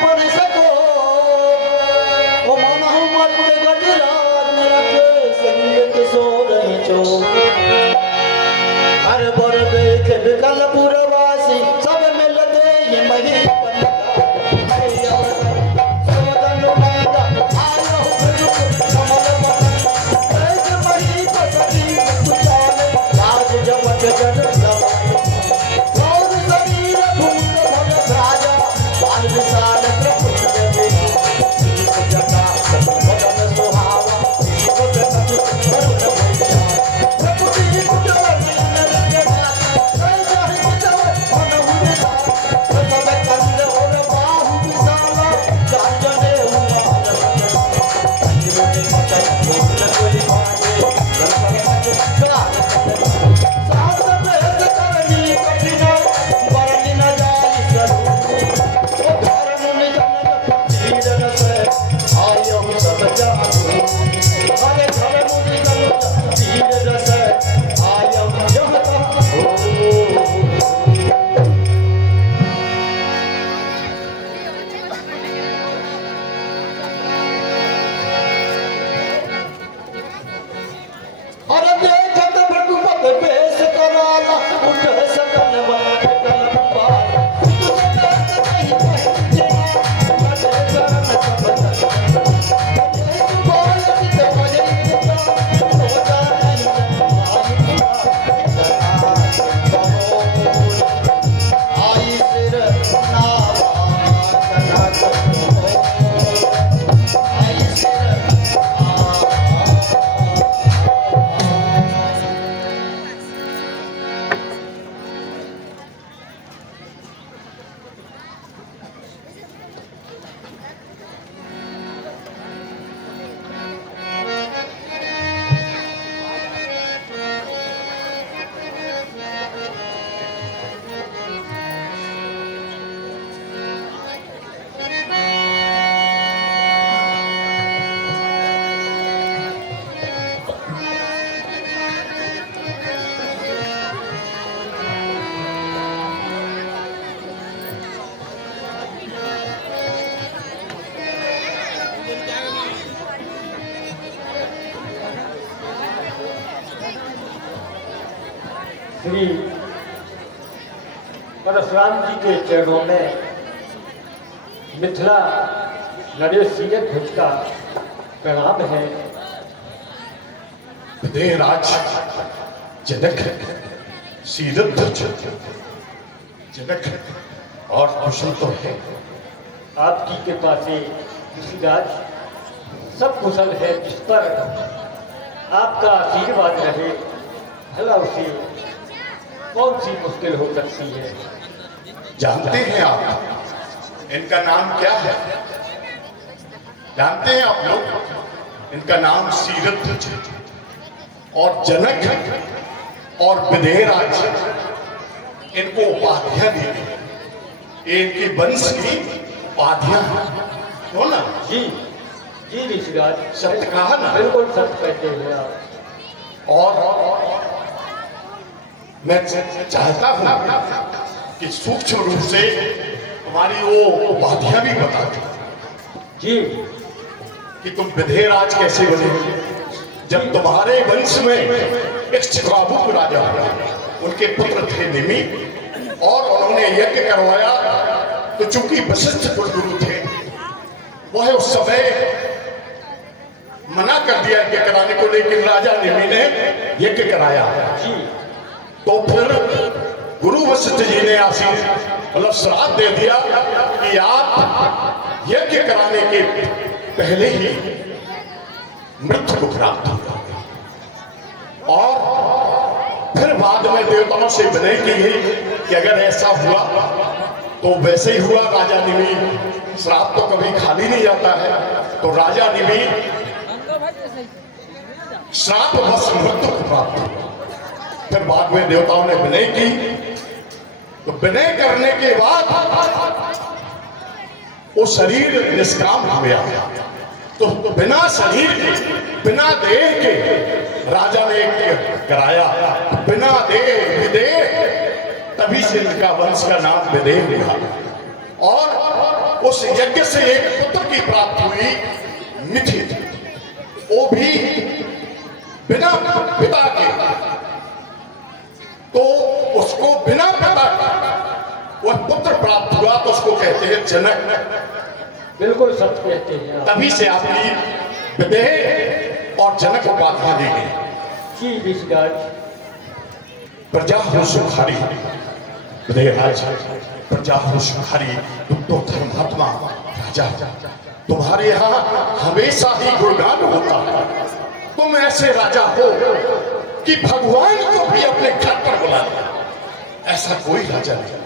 पर सको ओ मनहु मत गजराज न रखे संगत सो रहे चो हर बर देख विकल पुरवासी सब मिलते ही मही श्री परशुराम जी के चरणों में मिथिला नरेश सिंह भुज का प्रणाम है। विदेहराज जनक सीरथ जनक और कुशल तो है। आपकी कृपा से ऋषिराज सब कुशल है। जिस पर आपका आशीर्वाद रहे भला उसे कौन सी मुश्किल हो सकती है। जानते हैं आप इनका नाम क्या है? जानते हैं आप लोग इनका नाम सीरथ और जनक और विदेहराज इनको उपाधियां दी गई। इनके वंश की उपाधियां हो ना? जी जी ऋषिराज सत्य कहा ना? बिल्कुल सत्य कहते हैं आप। और मैं चाहता हूं कि सूक्ष्म रूप से तुम्हारी वो उपाधियां भी बता दो जी कि तुम विदेहराज कैसे बने। जब तुम्हारे वंश में इक्ष्वाकु राजा उनके पुत्र थे निमि और उन्होंने यज्ञ करवाया तो चूंकि वशिष्ठ कुलगुरु थे वह उस समय मना कर दिया यज्ञ कराने को, लेकिन राजा निमि ने यज्ञ कराया। जी तो फिर गुरु वशिष्ठ जी ने आशीष मतलब श्राप दे दिया कि आप यज्ञ कराने के पहले ही मृत्यु को प्राप्त हो। और फिर बाद में देवताओं से विनय की गई कि अगर ऐसा हुआ तो वैसे ही हुआ। राजा निमि श्राप तो कभी खाली नहीं जाता है, तो राजा निमि श्राप बस मृत्यु को प्राप्त हुआ। फिर बाद में देवताओं ने विनय की, तो विनय करने के बाद वो शरीर निष्काम हो गया। तो बिना शरीर के बिना देह के राजा ने कराया, बिना देह विदेह, तभी से इनका वंश का नाम विदेह रहा। और उस यज्ञ से एक पुत्र की प्राप्ति हुई, मिथित, वो भी बिना पिता के। तो उसको बिना पिता के वह पुत्र प्राप्त हुआ, तो उसको कहते हैं जनक। बिल्कुल सत्य कहते हैं आप। तभी से आपकी विदेह और जनक उपाधि दी गई। जी ऋषिराज। प्रजा हो सुखारी, विदेहराज, प्रजा हो सुखारी, तुम तो धर्मात्मा राजा, तुम्हारे यहाँ हमेशा ही गुणगान होता है। तुम ऐसे राजा हो कि भगवान को भी अपने घर पर बुला लिया, ऐसा कोई राजा नहीं।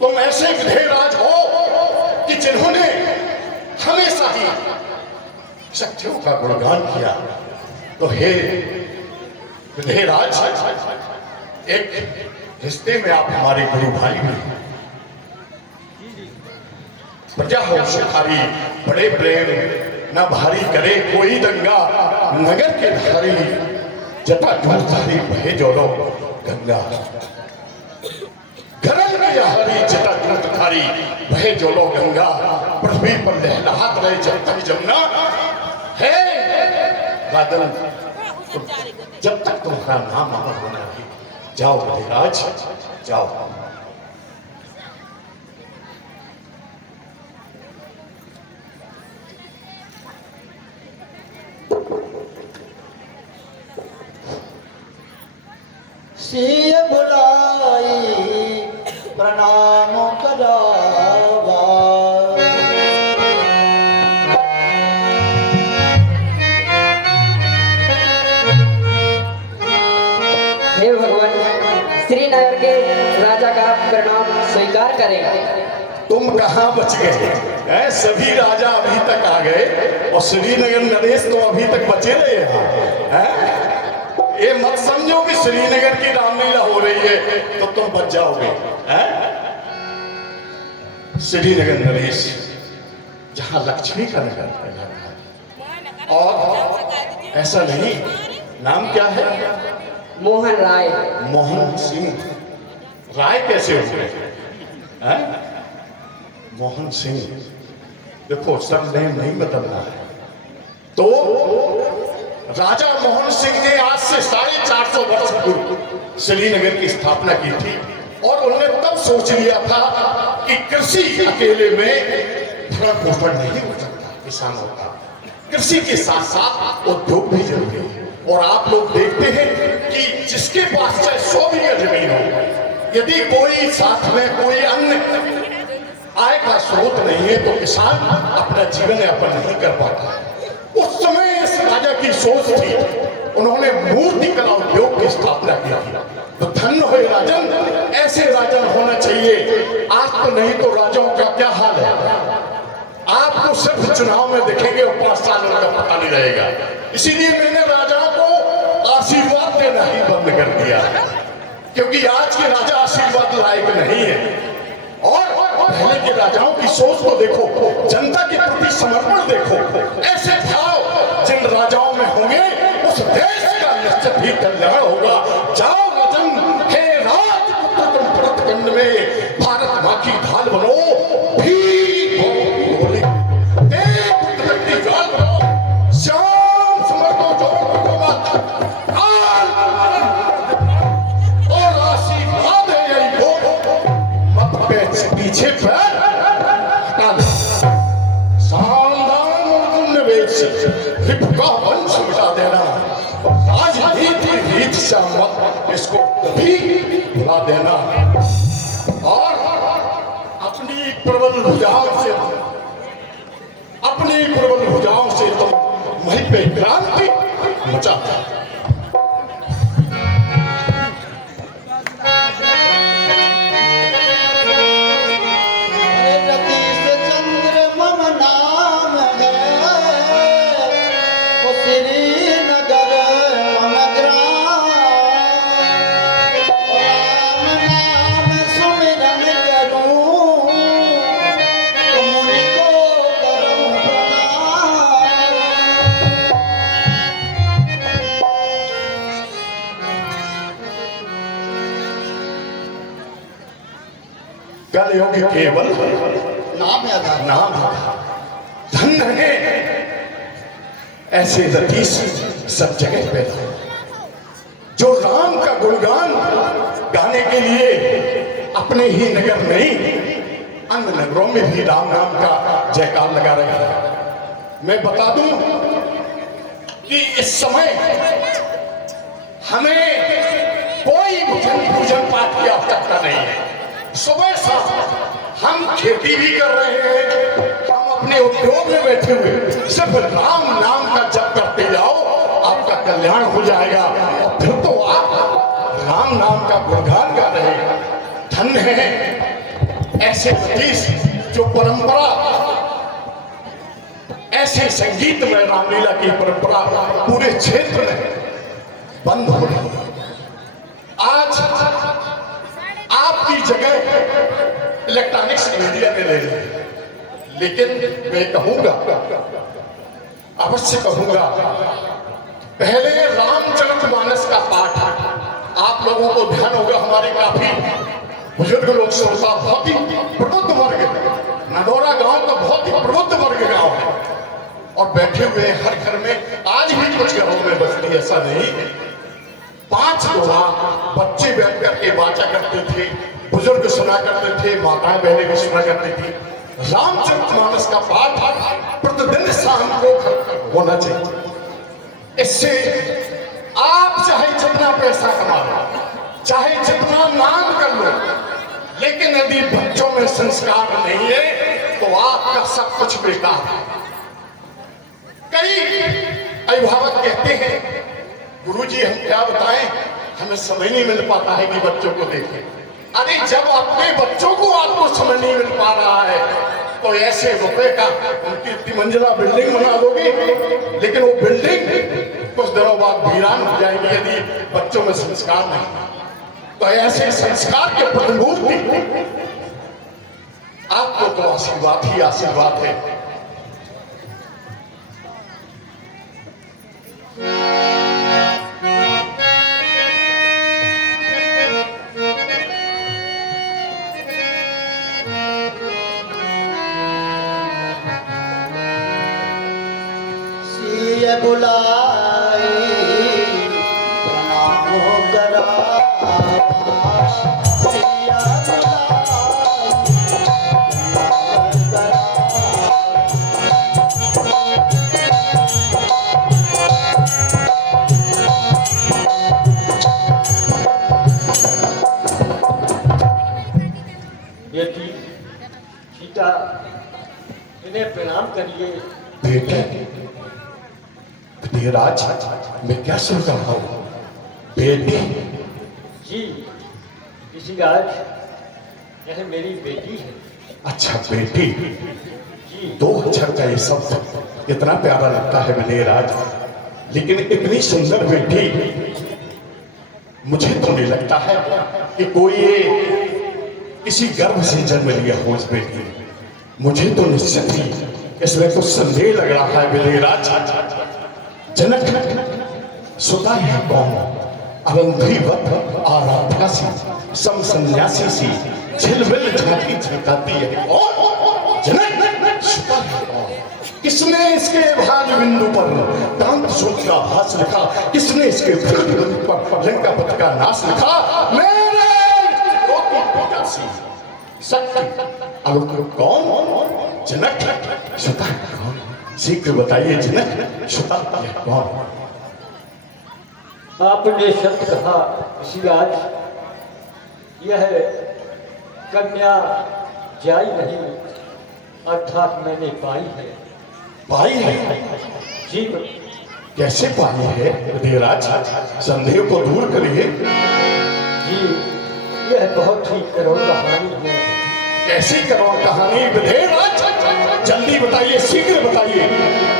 तुम ऐसे विदेहराज हो कि जिन्होंने हमेशा ही शक्तियों का गुणगान किया। तो हे विदेहराज, एक रिश्ते में आप हमारे गुरु भाई भी हैं। प्रजा हो सुखारी, बड़े प्रेम न भारी करे कोई दंगा, नगर के धारी जटा दूरधारी बहे जोड़ो गंगा। गरज में हरी जटा दूरधारी बहे जोड़ो गंगा, पृथ्वी पर लहलहात रहे जब तक जमुना है। बादल, जब तक तुम्हारा नाम अमर होना है, जाओ विदेहराज जाओ। सिय बुलाई प्रणाम करावा, हे भगवान, श्रीनगर के राजा का प्रणाम स्वीकार करें। तुम कहां बच गए हैं? सभी राजा अभी तक आ गए और श्रीनगर नरेश तो अभी तक बचे रहे हैं। ये मत समझो कि श्रीनगर की रामलीला हो रही है तो तुम बच जाओगे। श्रीनगर नरेश, जहां लक्ष्मी का नगर है, और ऐसा नहीं, नाम क्या है? मोहन राय। मोहन सिंह राय कैसे हो गए? मोहन सिंह, देखो सब नेम नहीं बदलना है। तो राजा मोहन सिंह ने आज से 450 वर्ष पूर्व श्रीनगर की स्थापना की थी, और उन्होंने तब सोच लिया था कि कृषि अकेले में भरण पोषण नहीं हो सकता किसानों का, कृषि के साथ साथ उद्योग भी जरूरी है। और आप लोग देखते हैं कि जिसके पास चाहे 100 बीघा जमीन हो, यदि कोई साथ में कोई अन्य आय का स्रोत नहीं है तो किसान अपना जीवन यापन नहीं कर पाता। उस समय इस राजा की सोच थी, उन्होंने मूर्ति कला उद्योग की स्थापना की थी। तो धन्य हुए राजन, ऐसे राजन होना चाहिए। आज तो नहीं तो राजाओं का क्या हाल है, आपको सिर्फ चुनाव में दिखेंगे और 5 साल उनका पता नहीं रहेगा। इसीलिए मैंने राजाओं को आशीर्वाद देना ही बंद कर दिया, क्योंकि आज के राजा आशीर्वाद लायक नहीं है। और पहले के राजाओं की सोच को देखो, जनता के प्रति समर्पण देखो। ऐसे भाव जिन राजाओं में होंगे उस देश का निश्चित ही कल्याण होगा। जाओ राजन, हे राजपुत्र, तुम भरतखंड में भारत माँ की ढाल बनो, श्याम समर्थो जो और आशीर्वाद है यही पीछे पैर का वंश मिटा देना, राजनीति रीत से इसको कभी भुला देना, और अपनी प्रबल भुजाओं से तुम वहीं पे क्रांति मचाता। कलयुग केवल नाम है आधार। नाम धन्य है ऐसे रतीश सब जगह पे जो राम का गुणगान गाने के लिए अपने ही नगर नहीं अन्य नगरों में भी राम नाम का जयकार लगा रहे हैं। मैं बता दूं कि इस समय हमें कोई पूजन पाठ की आवश्यकता नहीं है। सुबह शाम हम खेती भी कर रहे हैं, हम अपने उद्योग में बैठे हुए सिर्फ राम नाम का जप करते जाओ, आपका कल्याण हो जाएगा। और फिर तो आप राम नाम का गुणगान गा रहे हैं। धन्य है ऐसे रतीश जो परंपरा, ऐसे संगीत में रामलीला की परंपरा पूरे क्षेत्र में बंद हो रही है। आज आपकी जगह इलेक्ट्रॉनिक्स मीडिया में ले ली, लेकिन मैं कहूंगा, अवश्य कहूंगा, पहले रामचरितमानस का पाठ आप लोगों को ध्यान होगा। हमारे काफी बुजुर्ग लोग श्रोता, बहुत ही प्रबुद्ध वर्ग, नडोरा गांव का बहुत ही प्रबुद्ध वर्ग गांव है और बैठे हुए हर घर में, आज भी कुछ घरों में बजती, ऐसा नहीं। 5 दोहा बच्चे बैठ करके बाचा करते थे, बुजुर्ग सुना करते थे, माताएं बहनें भी सुना करती थी। रामचरितमानस का पाठ प्रतिदिन शाम को होना चाहिए। इससे आप चाहे जितना पैसा कमा लो, चाहे जितना नाम कर लो, लेकिन यदि बच्चों में संस्कार नहीं है तो आपका सब कुछ बेकार है। कई अभिभावक कहते हैं, गुरुजी हम क्या बताएं, हमें समय नहीं मिल पाता है कि बच्चों को देखें। अरे जब अपने बच्चों को आपको समय नहीं मिल पा रहा है तो ऐसे रुपए का उनकी 3 मंजिला बिल्डिंग बना दोगे, लेकिन वो बिल्डिंग कुछ दिनों बाद वीरान हो जाएगी यदि बच्चों में संस्कार नहीं। तो ऐसे संस्कार के प्रतिमूर्ति आपको तो आशीर्वाद ही आशीर्वाद है। सिय बुलाई प्रणाम करा, सिया बुलाई प्रणाम करा। बेटी सीता, इन्हें प्रणाम करिए। बेटे धीराज, मैं क्या सुन रहा हूं? बेटी? जी ऋषिराज, यह मेरी बेटी है। अच्छा बेटी, जी 2 अक्षर का ये शब्द कितना प्यारा लगता है विनयराज, लेकिन इतनी सुंदर बेटी मुझे तो नहीं लगता है कि कोई ये किसी गर्भ से जन्म लिया हो इस बेटी ने। मुझे तो निश्चित ही इसमें कुछ संदेह लग रहा है विनयराज। जनक सुता है कौन? अरंधीवत आराध्या सी, सम सन्यासी सी, झिलमिल झांकी झलकाती है कौन? जनक सुता है कौन? किसने इसके भाग बिंदु पर कांत सूत का भास लिखा? किसने इसके फिर बिंदु पर लंकापति का नाश लिखा? मेरे ज्योति प्रकाशी शक्ति अलौकिक कौन? जनक सुता है कौन? शीघ्र बताइए जनक, सुता है कौन? आपने सत्य कहा ऋषिराज, यह कन्या जाई नहीं, अर्थात मैंने पाई है। पाई है? जी कैसे पाई है धीराज? संदेह को दूर करिए। जी, यह बहुत ही करुण कहानी है। कैसी करुण कहानी विधेयराज? जल्दी बताइए, शीघ्र बताइए।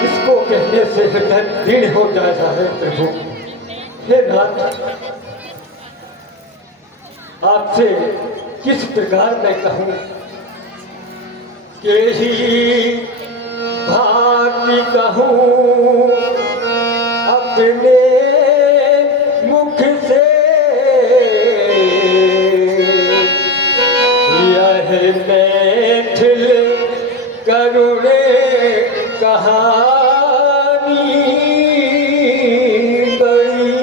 इसको कहने से हृदय दृढ़ हो जाता है प्रभु। हे नाथ, आपसे किस प्रकार मैं कहूँ कि ही भांति कहूँ अपने मुख से, यह मैथिल करुणे कहानी बड़ी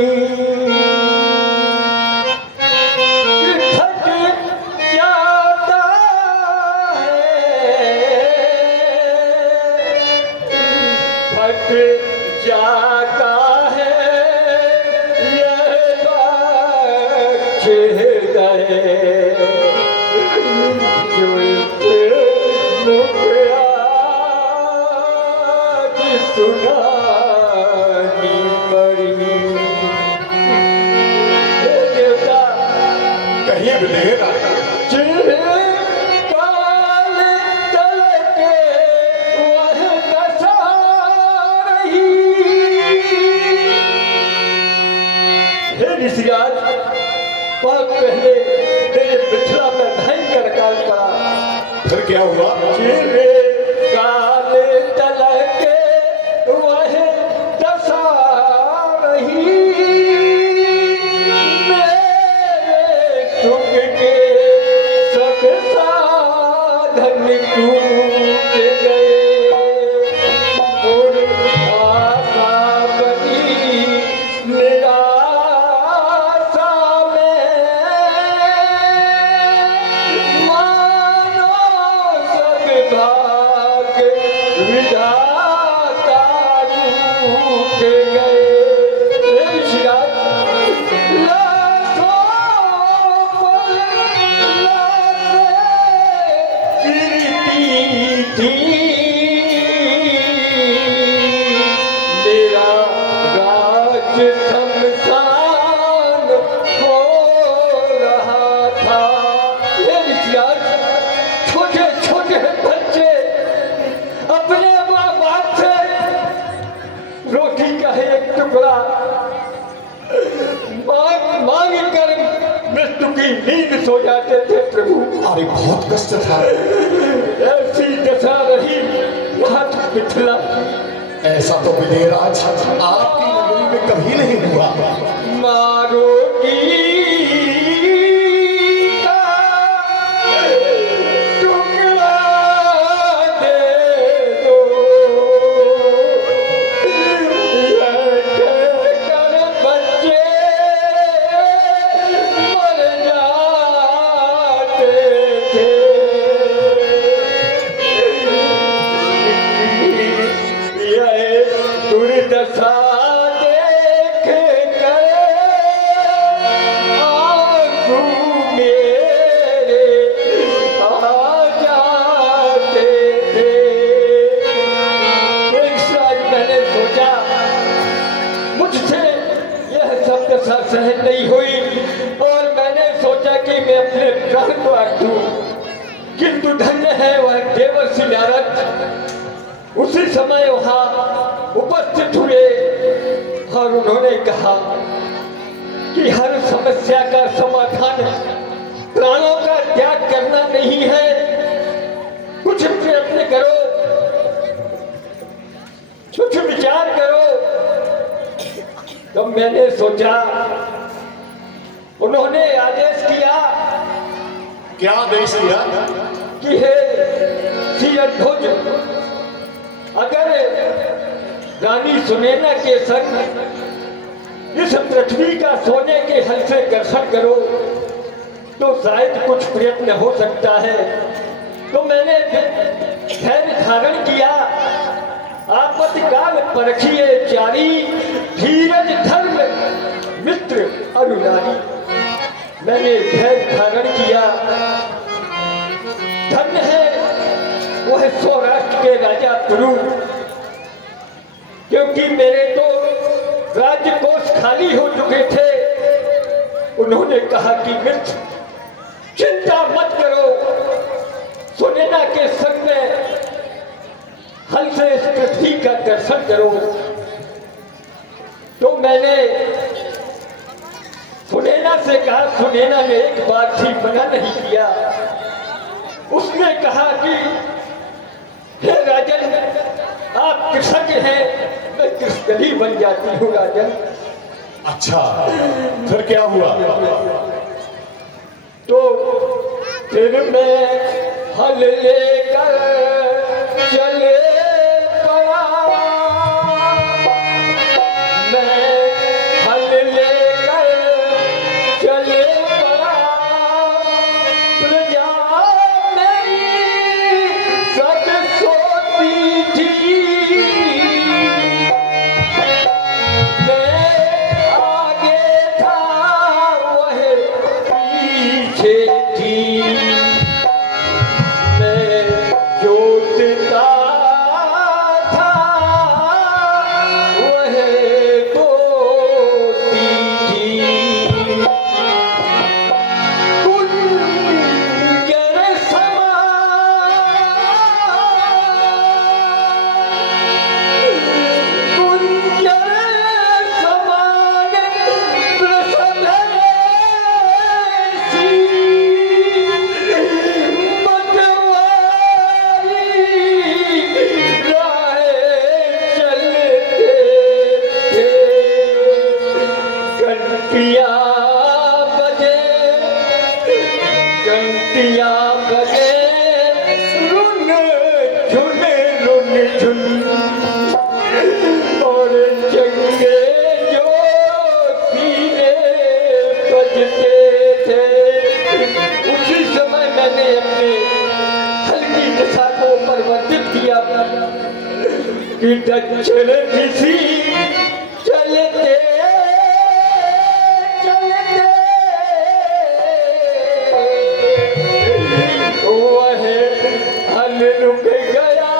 थक जाता है, थक जाता है ये बच्चे गए जो सुनानी पड़ी। देवता कहिए विदेहरा, चिरकाल तल के वह दशा रही। हे ऋषिराज, बहुत पहले मेरे मिथिला में भयंकर काल पड़ा। फिर क्या हुआ? चिरकाल तल के वह दशा रही। मेरे सुख के सब साधन टूट गए और आशा बनी निराशा में। मानो सब भाग विधाता रूठ गए। हे ऋषिराज, लाशों पर लाशें गिरती थी। मेरा राज शमशान हो रहा था। हे ऋषिराज, छोटे छोटे बच्चे अपने माँ बाप से रोटी का एक टुकड़ा मांग कर मृत्यु की नींद सो जाते थे। प्रभु, अरे बहुत कष्ट था। ऐसी दशा रही महत मिथिला। ऐसा तो विदेहराज आपकी नगरी में कभी नहीं हुआ। मारो की का टुकड़ा दे दो, कर बच्चे मर जाते थे। यह दुर्दशा देख कर आंसू मेरे आ जाते थे। एक साथ मैंने सोचा मुझसे यह सब दशा सहन नहीं हुई और मैंने सोचा कि मैं अपने प्राण को आग दूं, किंतु धन्य है वह देवर्षि नारद उसी समय वहां उपस्थित हुए और उन्होंने कहा कि हर समस्या का समाधान प्राणों का त्याग करना नहीं है, कुछ प्रयत्न करो, कुछ विचार करो। तो मैंने सोचा, उन्होंने आदेश किया क्या आदेश दिया? कि हे सिरध्वज, अगर रानी सुनैना के संग इस पृथ्वी का सोने के हल से घर्षण करो तो शायद कुछ प्रयत्न हो सकता है। तो मैंने धैर्य धारण किया। आपत्तिकाल परखिए चारी, धीरज धर्म मित्र अनुनारी। मैंने धैर्य धारण किया। धन्य है वह सौराष्ट्र के राजा पुरु, क्योंकि मेरे तो राज्य कोष खाली हो चुके थे। उन्होंने कहा कि मित्र चिंता मत करो, सुनैना के संग में हल से इस पृथ्वी का दर्शन करो। तो मैंने सुनैना से कहा, सुनैना ने एक बार भी मना नहीं किया। उसने कहा कि हे राजन, आप कृषक हैं, मैं कृषकली बन जाती हूँ राजन। अच्छा, फिर क्या हुआ? तो फिर मैं हल लेकर कि चले किसी चलते चलते वह हल रुक गया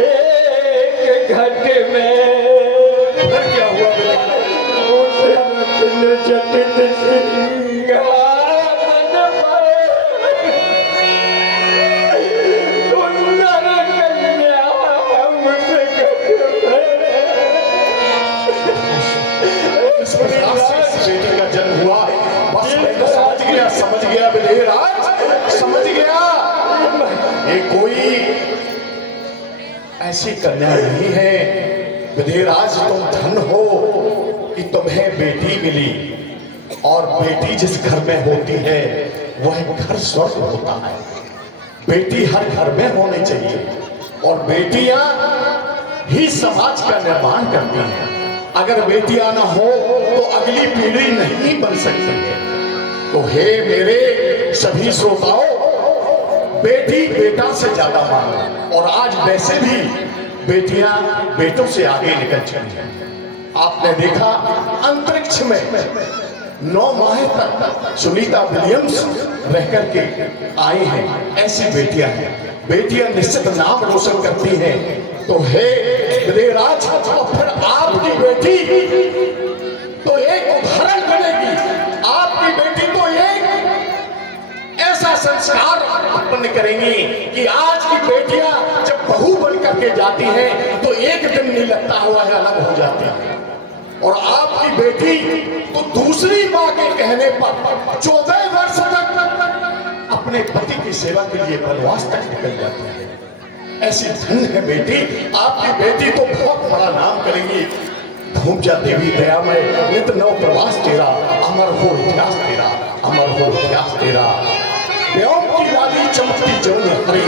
एक घट में। फिर क्या हुआ उसे जटित सिंहासन पर सुंदर कन्या उस घट में। इस प्रकार से इस बेटी का जन्म हुआ। बस मैं तो समझ गया बिलेराज, समझ गया। ये कोई ऐसी कन्या नहीं है विधेयराज, तुम धन हो कि तुम्हें बेटी मिली, और बेटी जिस घर में होती है वह घर स्वर्ग होता है। बेटी हर घर में होनी चाहिए, और बेटियां ही समाज का निर्माण करती हैं। अगर बेटियां ना हो तो अगली पीढ़ी नहीं बन सकती है। तो हे मेरे सभी श्रोताओं, बेटी बेटा से ज्यादा मानो, और आज वैसे भी बेटियां बेटों से आगे निकल चली हैं। आपने देखा अंतरिक्ष में 9 माह तक सुनीता विलियम्स रह करके आई हैं। ऐसी बेटियां हैं। बेटियां निश्चित नाम रोशन करती हैं। तो हे विधेयराज, और फिर आपकी बेटी तो एक उदाहरण बनेगी। आपकी बेटी तो एक ऐसा संस्कार उत्पन्न करेंगी कि आज की बेटियां जब बहू बन करके जाती हैं तो एक दिन नहीं लगता हुआ है अलग हो जाती है। और आपकी बेटी तो दूसरी मां के कहने पर 14 वर्ष तक अपने पति की सेवा के लिए वनवास तक निकल जाती है। ऐसी धन है बेटी। आपकी बेटी तो बहुत बड़ा नाम करेंगी। धूमजा देवी दयामय, नित नव प्रवास तेरा, अमर हो इतिहास तेरा, अमर हो इतिहास तेरा। व्योम की लाली चमकती जौन हरे,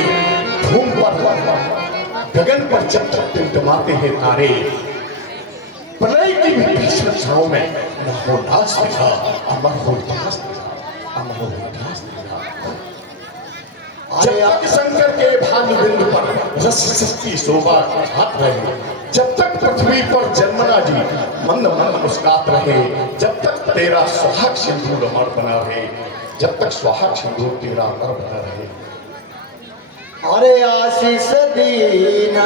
धूम पर गगन पर जब तक टिमटिमाते हैं तारे। प्रलय की भीषण छाओं में न हो नाच तेरा, अमर हो इतिहास तेरा, अमर हो इतिहास तेरा। जब तक शंकर के भानु बिंदु पर रस की शोभा हाथ रहे, जब तक पृथ्वी पर जन्मना जी मंद मंद मुस्कात रहे, जब तक तेरा सुहाग सिंदूर अमर बना रहे, जब तक सुहाग सिंदूर तेरा अमर बना रहे। अरे आशीष दीन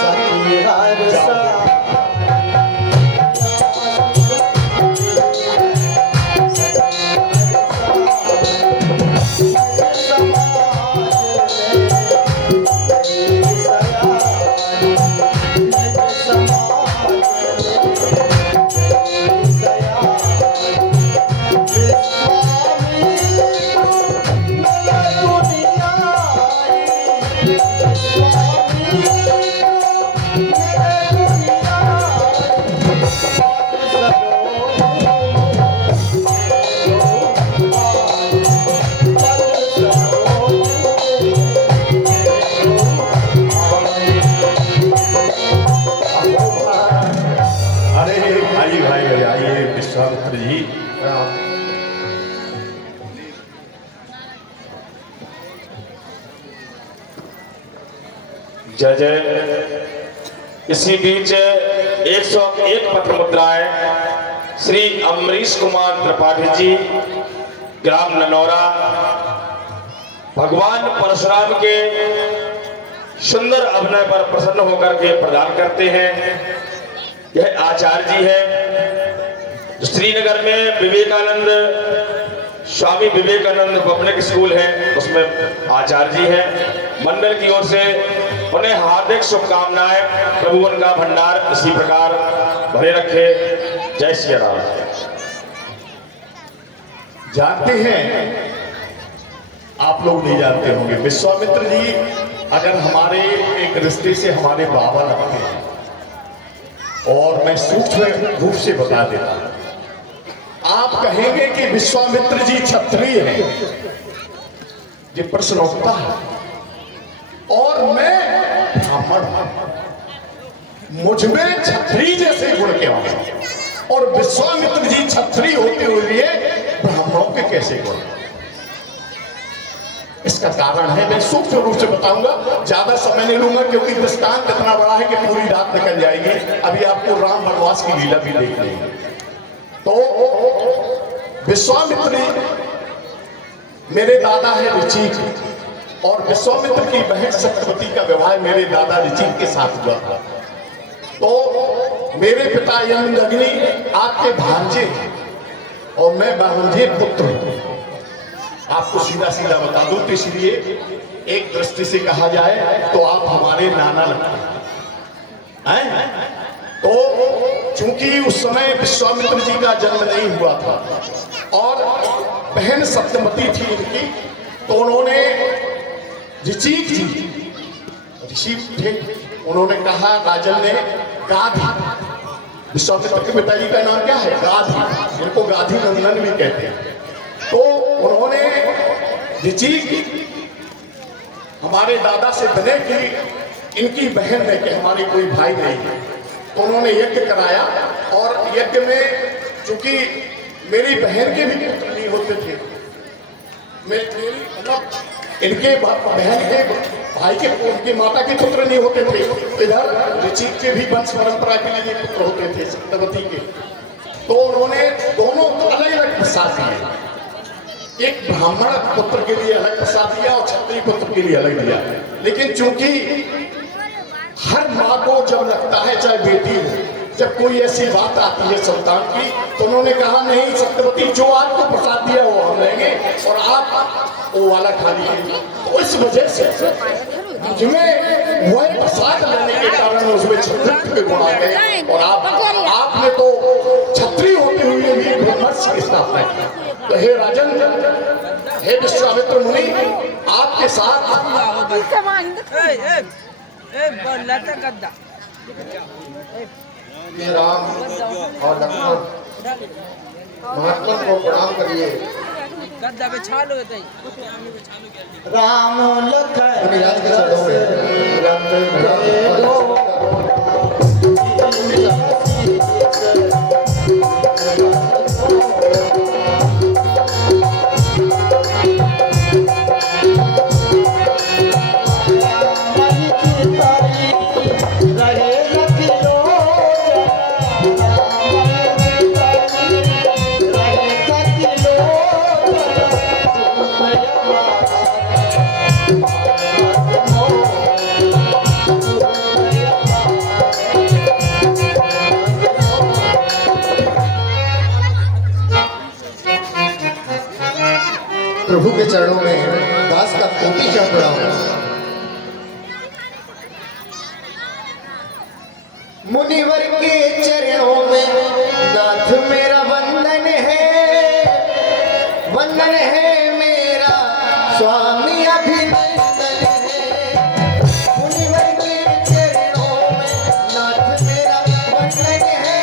सखी हर सा विश्वामित्र जी। जय जय। इसी बीच 101 पत्र मुद्राएं श्री अमरीश कुमार त्रिपाठी जी, ग्राम ननौरा, भगवान परशुराम के सुंदर अभिनय पर प्रसन्न होकर के प्रदान करते हैं। यह आचार्य जी है। श्रीनगर में विवेकानंद, स्वामी विवेकानंद पब्लिक स्कूल है, उसमें आचार्य जी हैं। मंडल की ओर से उन्हें हार्दिक शुभकामनाएं। प्रभु उनका भंडार इसी प्रकार भरे रखे। जय श्री राम। जानते हैं, आप लोग नहीं जानते होंगे, विश्वामित्र जी अगर हमारे एक रिश्ते से हमारे बाबा लगते हैं, और मैं सूक्ष्म रूप से बता देता हूं। आप कहेंगे कि विश्वामित्र जी क्षत्रिय हैं, ये प्रश्न उठता है, और मैं ब्राह्मण हूं। मुझमें क्षत्रिय जैसे गुण क्यों हैं, और विश्वामित्र जी क्षत्रिय होते हुए ब्राह्मणों के कैसे गुण? इस इसका कारण है, मैं सूक्ष्म रूप से बताऊंगा, ज्यादा समय नहीं लूंगा क्योंकि दृष्टांत इतना बड़ा है कि पूरी रात निकल जाएगी। अभी आपको राम वनवास की लीला भी देखनी है। तो विश्वामित्र मेरे दादा है ऋचिक, और विश्वामित्र की बहन सत्यवती का विवाह मेरे दादा ऋचिक के साथ हुआ था। तो मेरे पिता यमदग्नि आपके भांजे हैं और मैं भांजे पुत्र हूं। आपको सीधा सीधा बता दूं तो इसलिए एक दृष्टि से कहा जाए तो आप हमारे नाना लगते हैं। तो चूंकि उस समय विश्वामित्र जी का जन्म नहीं हुआ था और बहन सत्यवती थी इनकी, तो उन्होंने ऋचिक जी ऋषि थे, उन्होंने कहा, राजन ने गाधी, विश्वामित्र के पिताजी का नाम क्या है? गाधी, इनको गाधी नंदन भी कहते हैं। तो उन्होंने ऋचिक हमारे दादा से विनय की, इनकी बहन है कि हमारे कोई भाई नहीं है, तो उन्होंने यज्ञ कराया। और यज्ञ में चूंकि मेरी बहन के भी पुत्र नहीं होते थे, मेरी मतलब इनके बहन के भाई के, उनकी माता के पुत्र नहीं होते थे, इधर ऋचिक के भी वंश परंपरा के लिए पुत्र होते थे सत्यवती के। तो उन्होंने दोनों अलग अलग प्रसाद दिए, एक ब्राह्मण पुत्र के लिए अलग प्रसाद दिया और क्षत्रिय पुत्र के लिए अलग दिया। लेकिन चूंकि हर माँ को जब लगता है, चाहे बेटी हो, जब कोई ऐसी बात आती है संतान की, तो उन्होंने कहा नहीं सत्यवती, जो आपको प्रसाद दिया वो हम लेंगे और आप वो वाला खा लीजिए। तो इस वजह से मुझमें वह प्रसाद लेने के कारण उसमें क्षत्रित्व के गुण आ गए और आपने तो क्षत्रिय होते हुए भी ब्रह्मर्षि की स्थापना की। तो हे राजन, हे विश्वामित्र मुनि, आपके साथ ये राम और लक्ष्मण महात्मा को प्रणाम करिए। राम लखन विराज के चरणों में रत के दो प्रभु के चरणों में दास का कोटि चढ़ पड़ा हूं। मुनिवर के चरणों में नाथ मेरा वंदन है, वंदन है मेरा स्वामी अभिनंदन है। मुनिवर के चरणों में नाथ मेरा वंदन है,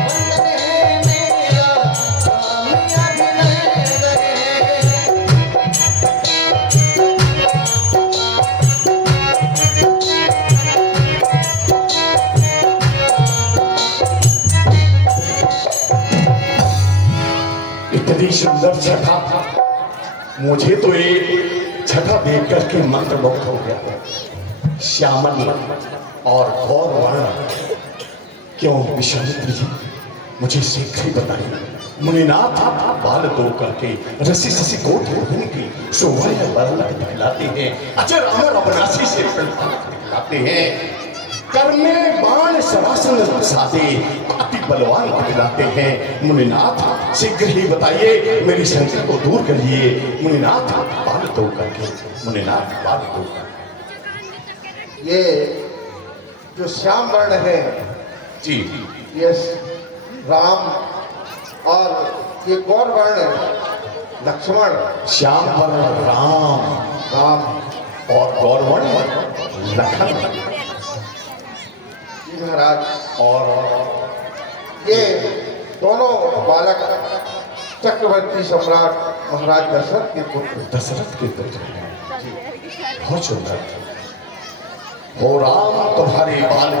वंदन है मेरा स्वामी अभिनंदन है। इतनी सुंदर छठा, मुझे तो ये छठा देख करके मंत्रमुग्ध हो गया। श्यामल और गौर वर्ण, क्यों विश्वामित्र जी मुझे शीघ्र ही बताइए। मुनिनाथ बाल दो करके रसी ससी कोट की शोभा बरलक दिखलाते हैं, अचर अमर अविनाशी से दिखलाते हैं। कर्मे बाण सरासन साधे अति बलवान दिखलाते हैं। मुनिनाथ शीघ्र ही बताइए, मेरी शंका को दूर करिए। मुनिनाथ बाल दो करके, मुनिनाथ बाल दो करके। ये जो श्याम वर्ण है जी, ये राम, और ये गौर वर्ण लक्ष्मण। श्याम वर्ण राम, राम और गौर वर्ण लखन। जी महाराज, और ये दोनों बालक चक्रवर्ती सम्राट महाराज दशरथ के पुत्र। दशरथ के पुत्र हैं। बहुत सुंदर हो राम, तुम्हारे बाल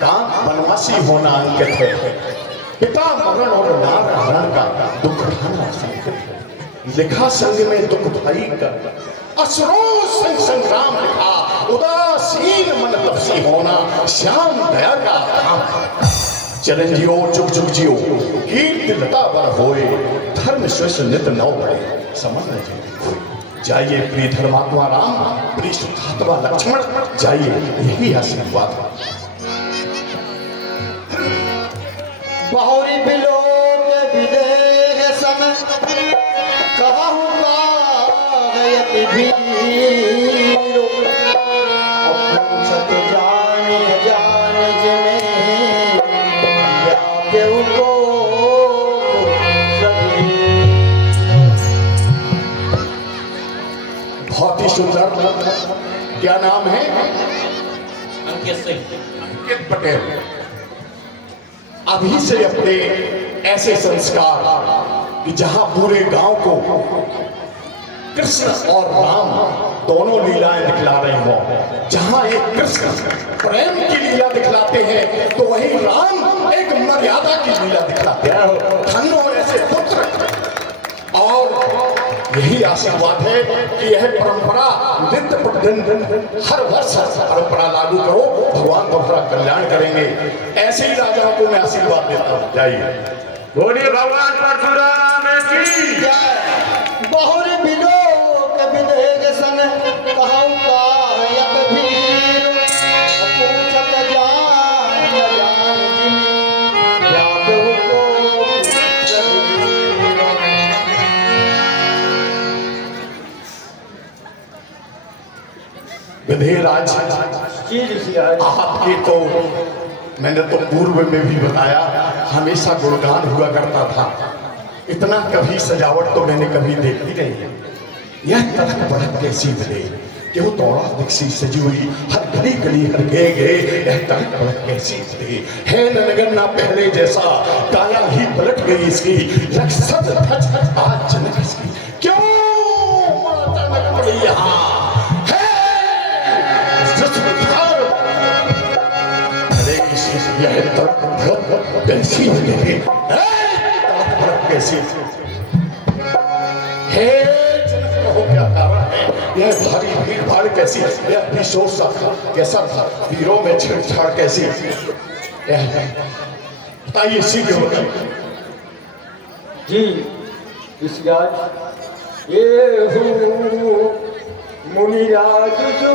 काम बनवासी होना अंकित है। पिता मरण और नार हरण का दुख उठाना संकित है। लिखा संग में दुख भाई कर, असुरों संग संग्राम लिखा, उदासीन मन तब से होना, श्याम दया का काम। चलन जियो जुग जुग जियो, कीर्ति लता बर होए, धर्म श्रेष्ठ नित नौ बढ़े, समझ न कोई। जाइए प्रिय धर्मात्मा राम, प्रिय शुद्धात्मा लक्ष्मण, जाइए, यही आशीर्वाद। बहुरी बिलो के विदेह समय कहूँ गायक भीरो, पूछत जान जान जिने या केहू को बहुत ही सुंदर। क्या नाम है? अंकित सिंह। अंकित पटेल। अभी से अपने ऐसे संस्कार कि जहां पूरे गांव को कृष्ण और राम दोनों लीलाएं दिखला रहे हो, जहां एक कृष्ण प्रेम की लीला दिखलाते हैं तो वहीं राम एक मर्यादा की लीला दिखलाते हैं। धन्य हो ऐसे पुत्र। और यही आशीर्वाद है कि यह परंपरा नित्य प्रतिदिन हर वर्ष परंपरा लागू करो, भगवान तुम्हारा कल्याण करेंगे। ऐसे ही राजाओं को मैं आशीर्वाद देता हूँ। जाइए, बोलिए भगवान परशुराम की जय। बहुरी बिलो के विदेह सन कहूँ गायक भीरो, पूछत जान जान जिने या केहू को विधेयराज जी ऋषिराज। आपके तो मैंने तो पूर्व में भी बताया, हमेशा गुणगान हुआ करता था। इतना कभी सजावट तो मैंने कभी देखी नहीं। यह तड़क बढ़क कैसी मिले, क्यों दौड़ा दिखसी सजी हुई, हर गली गली हर गए गए, यह तड़क बढ़क कैसी मिले। है नगर ना पहले जैसा, काया ही पलट गई इसकी, रक्षत धज आज जनक इसकी। क्यों अचानक पड़ी यहाँ यह तड़क कैसी मिले, कैसी है कहो क्या कारण है। यह भारी भीड़ भाड़ कैसी, यह विशोर सा कैसा था, वीरों में छेड़छाड़ कैसी, बताइए शीघ्र बताइए। जी ऋषिराज। ये हूँ मुनिराज जो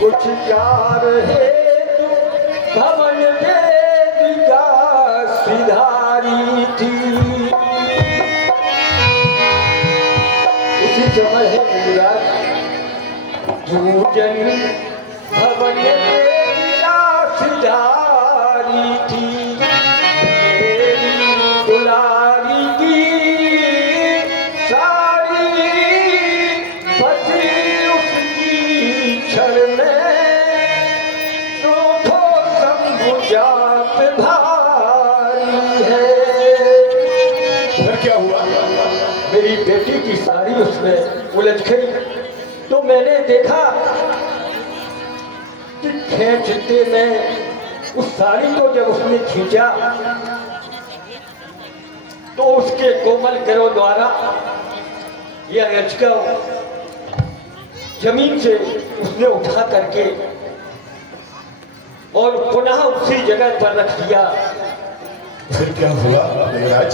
कुछ प्यार है भवन देविका सिधारी थी। उसी समय है गुजरात पूजन भवन देविका सिधारी थी। मेरी दुलारी की सारी फसी उसकी क्षण में, भारी है। फिर क्या हुआ? मेरी बेटी की साड़ी उसमें उलझ गई तो मैंने देखा कि खींचते में उस साड़ी को जब उसने खींचा तो उसके कोमल करों द्वारा यह रचका जमीन से उसने उठा करके और पुनः उसी जगह पर रख दिया। फिर क्या हुआ देवराज?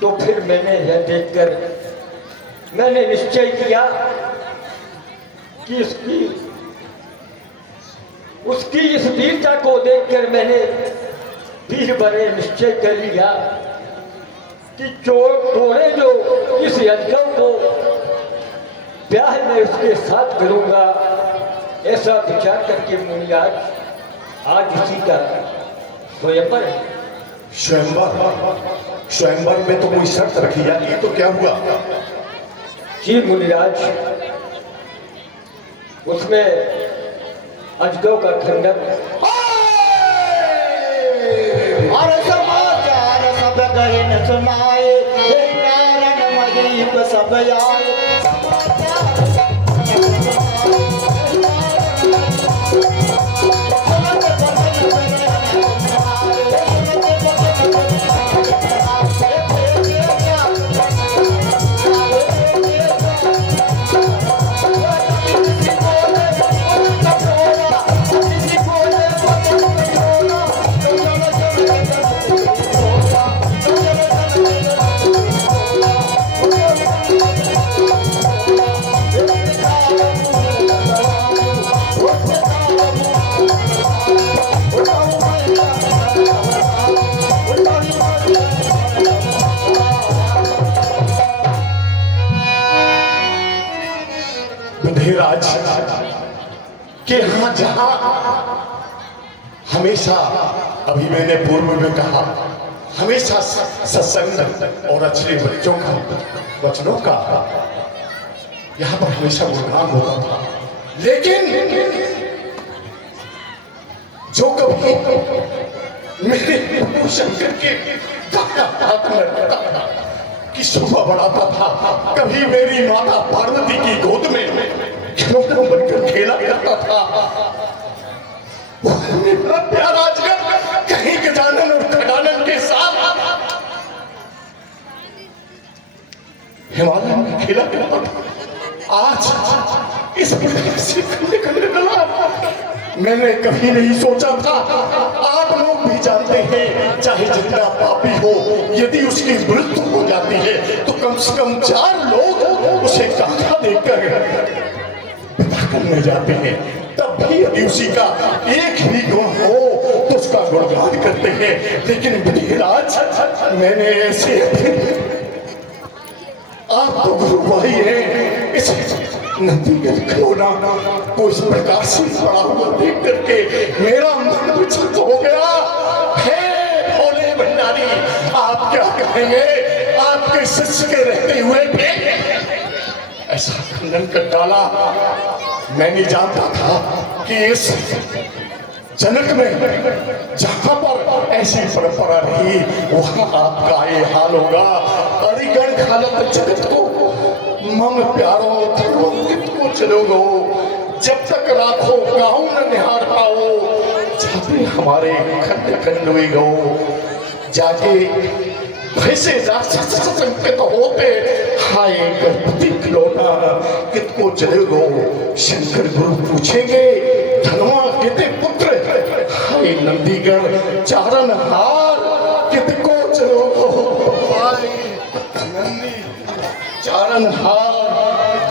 तो फिर मैंने यह देखकर मैंने निश्चय किया कि उसकी इस वीरता को देखकर मैंने फिर बड़े निश्चय कर लिया कि तोड़े जो इस यज्ञों को ब्याह में उसके साथ करूंगा। ऐसा विचार करके मुनिराज आज उसी का स्वयंवर है। स्वयंवर? स्वयंवर में तो कोई शर्त रखी जाती है, तो क्या हुआ? जी मुनिराज, उसमें अजगव का खंडन और समाचार सब गए न सुनाए, कारण महीप सब आए। समाचार बुढ़ेराज के यहाँ जहाँ हमेशा, अभी मैंने पूर्व में कहा, हमेशा सत्संग और अच्छे वचनों का यहाँ पर हमेशा गुणगान होता था। लेकिन जो कभी मेरे प्रभु शंकर के हाथ में रहता था कि शोभा बढ़ाता था, कभी मेरी माता पार्वती की गोद में खिलौना बनकर खेला करता था, मेरा प्यारा अजगर कहीं गजानन और खजानन के साथ हिमालय में खेला करता था। आज इस प्रकार से खंडे डला। मैंने कभी नहीं सोचा था, आप लोग भी जानते हैं, चाहे जितना पापी हो, यदि उसकी मृत्यु हो जाती है तो कम से कम 4 लोग उसे कांधा देकर पिता करने जाते हैं। तब भी यदि उसी का एक ही गुण हो तो उसका गुणगान करते हैं। लेकिन बुढ़ेराज, मैंने ऐसे आप तो गुरु भाई हैं, इस नंदीगढ़ खिलौना को इस प्रकार से पड़ा हुआ देख करके मेरा मन विचलित हो गया। हे भोले भंडारी, आप क्या कहेंगे? आपके शिष्य के रहते हुए भी ऐसा खंडन कर डाला। मैं नहीं जानता था कि इस जनक में जहां पर ऐसी परंपरा रही वहां आपका ये हाल होगा। अरिगण खालत जगत को मम प्यारो धर्मों को चलोगो, जब तक राखो गाँव न निहार पाओ, जाते हमारे खंड खंड हुई गो, जाके भैसे राक्षस संकेत होते, हाय गणपति खिलौना कितको चलेगो। शंकर गुरु पूछेंगे, धनवा किते पुत्र, हाय नंदीगढ़ चारण हार कितको चलोगो। हाय नंदी चारण हार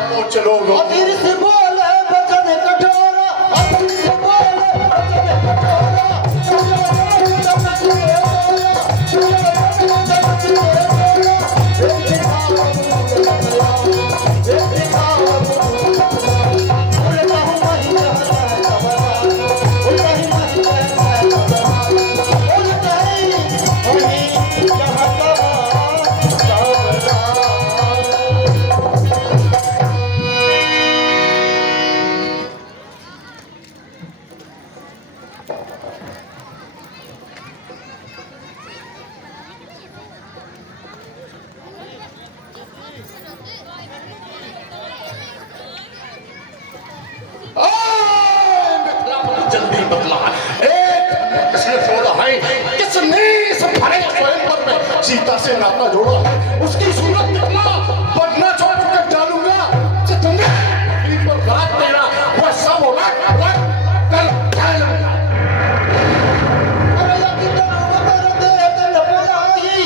को चलोगो। अधीर से बोले बचन कठोरा, अधीर से बोले बचन कठोरा, जल्दी बदला। किसने छोड़ा है? किसने इस भरे स्वयंवर में सीता से नाता जोड़ा? उसकी सूरत निकला, बढ़ना छोड़ कर डालूंगा। जितने पर बात देना वह सब होना कल डालूंगा। अरे यदि तो कर दे तो पुराई,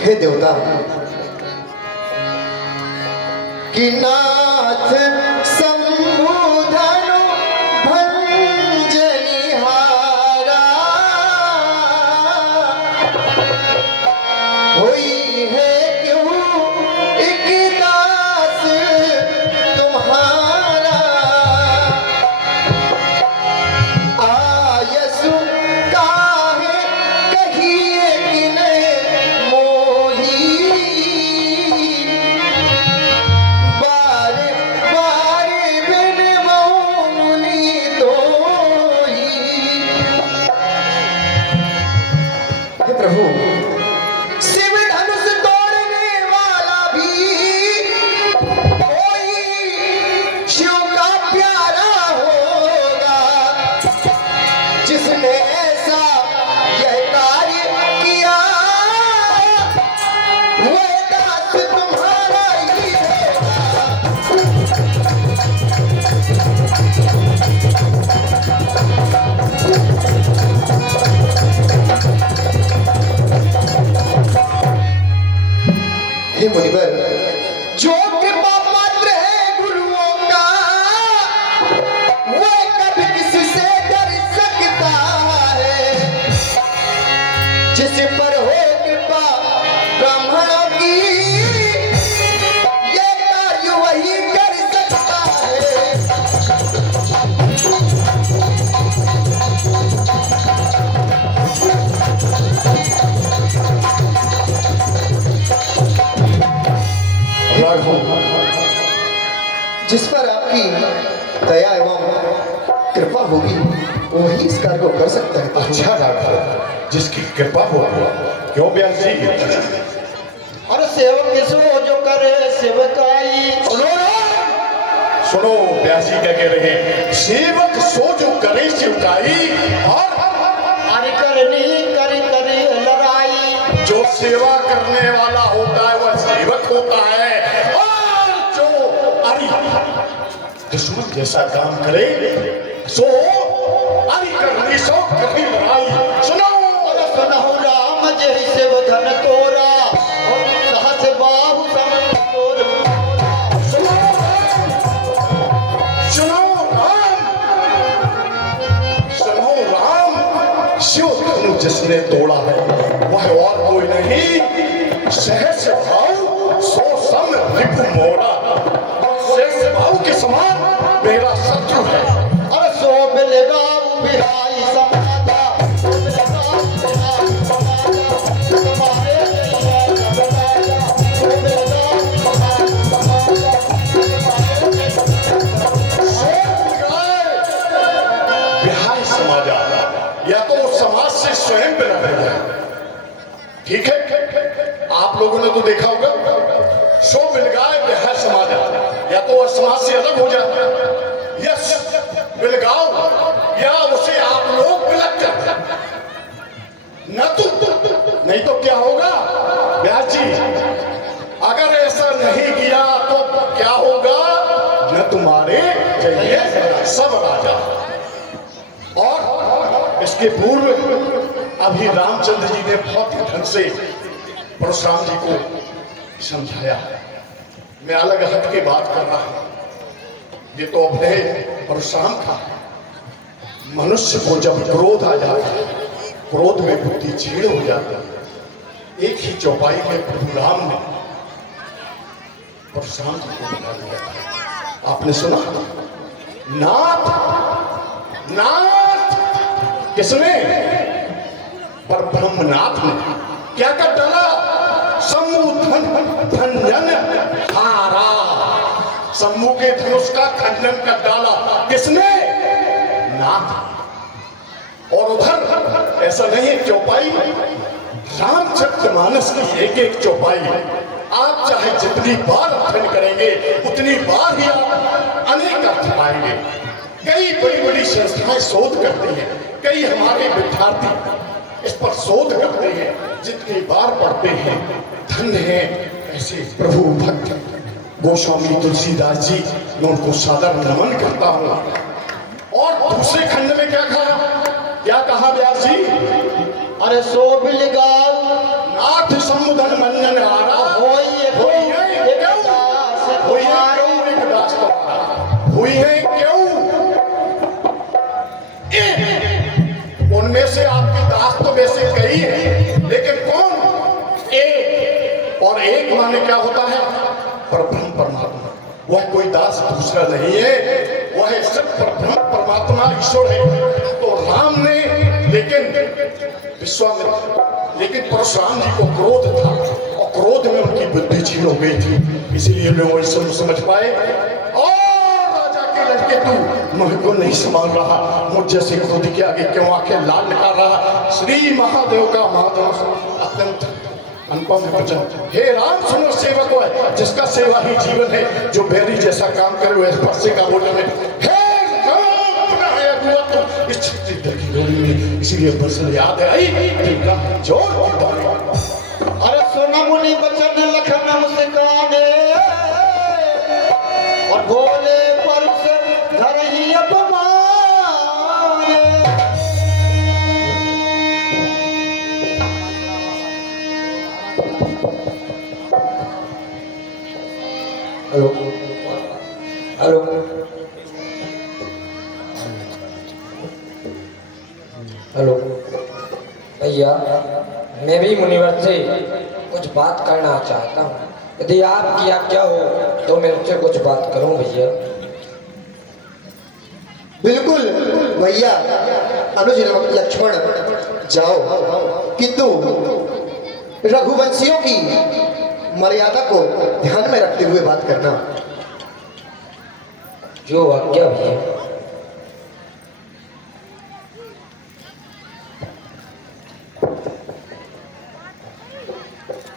हे देवता, कि नाथ संबोधनु भंजनिहारा, होई है क्यों एक दास तुम्हारा। आयसु काहे कहिए कि नहीं मोहि हे मुनिवर, जो कृपा पात्र है गुरुओं का, वो कभी किसी से डर सकता है। जिस पर हो कृपा ब्राह्मणों की, ये कार्य वही कर सकता है। राघव, जिस पर आपकी दया एवं कृपा होगी वही इस कार्य को कर सकता है। अच्छा राघव, जिसकी कृपा हो, क्यों व्यास जी? अरे सेवक सो जो करे सेवकाई। सुनो, व्यास जी क्या कह रहे हैं? सेवक सो जो करे सेवकाई, और अरे करनी करी करी लड़ाई। जो सेवा करने वाला होता है वह सेवक होता है, और जो अरे दुश्मन जैसा काम करे सो अरे करनी सो कभी लड़ाई। सुनो, अरे सुनहु राम जय सेवधन तोरा, और सहस बाहु समन तोर। सुनो, सुनो राम, सुनो राम, शिव धनु जिसने तोड़ा है वह और कोई नहीं, सहस भाव सो सम रिपु मोरा। सहस भाव के समान मेरा शत्रु है। अरे सो मिलेगा बिहाई समाजा, सो मिलेगा बिहाई समाजा, तुम्हारे समाजा, सो मिलेगा बिहाई समाजा, बिहार समाजा, या तो उस समाज से स्वयं बिना रह जाए। ठीक है, आप लोगों ने तो देखा होगा, सो मिल गए बिहार समाजा, या तो वह समाज से अलग हो जाए, यस बिलगाओ, या उसे आप लोग बिलक कर, न तो नहीं तो क्या होगा व्यास जी? अगर ऐसा नहीं किया तो क्या होगा? न तुम्हारे चाहिए सब राजा। और इसके पूर्व अभी रामचंद्र जी ने बहुत ही ढंग से परशुराम जी को समझाया। मैं अलग हट के बात कर रहा हूं, ये तो अभय परशुराम था। मनुष्य को जब क्रोध आ जाता है, क्रोध में बुद्धि छीड़ हो जाती है। एक ही चौपाई में प्रभु राम ने परशुराम जी को बता दिया। आपने सुना, नाथ नाथ किसने? पर ब्रह्मनाथ ने क्या कर डाला? खंडन हारा, शंभू के धनुष का खंडन कर डाला। किसने? नाथ। और उधर ऐसा नहीं, चौपाई रामचरितमानस की एक एक चौपाई आप चाहे जितनी बार अध्ययन करेंगे उतनी बार ही आप अनेक अर्थ पाएंगे। कई बड़ी बड़ी संस्थाएं शोध करती हैं, कई हमारे विद्यार्थी इस पर शोध करते हैं। जितनी बार पढ़ते हैं धन्य है ऐसे प्रभु भक्त गोस्वामी तुलसीदास जी, मैं उनको सादर नमन करता हूँ। और दूसरे खंड में क्या कहा व्यास जी? अरे सो बिलगाओ नाथ समुदन मनन हारा, हुई है क्यों? उनमें से आपकी दास तो वैसे कई है, लेकिन कौन? एक। और एक माने क्या होता है? परब्रह्म परमात्मा। वह कोई दास दूसरा नहीं है, वह सब परब्रह्म परमात्मा ईश्वर है। तो राम ने, लेकिन विश्वामित्र, लेकिन परशुराम जी को क्रोध था और क्रोध में उनकी बुद्धि छीन हो गई थी, इसीलिए लोग समझ पाए। और राजा के लड़के तू मुझको नहीं संभाल रहा, मुझ जैसे क्रोध के आगे क्यों आके लाल निकाल रहा? श्री महादेव का महादेव अत्यंत अनुपम वचन। हे राम सुनो, सेवक है जिसका सेवा ही जीवन है, जो बैरी जैसा काम करे वह स्पर्शे का भोजन है। हे तो इस की डोरी में, इसीलिए बरसन याद है आई तिनका जोर। अरे सोना मुनि बचन लखन मुस्काने, और भोले पर से धरही अपमाने। हेलो भैया, मैं भी मुनिवर से कुछ बात करना चाहता हूँ। यदि आपकी आज्ञा हो तो मैं उससे कुछ बात करूँ भैया। बिल्कुल भैया, अनुज लक्ष्मण जाओ, किंतु रघुवंशियों की मर्यादा को ध्यान में रखते हुए बात करना। जो आज्ञा भैया।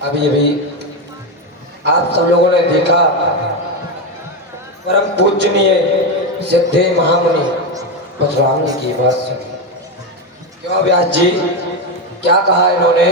अभी अभी आप सब लोगों ने देखा परम पूजनीय सिद्धे महामुनि परशुराम जी की बात सुनी। क्यों व्यास जी, क्या कहा इन्होंने?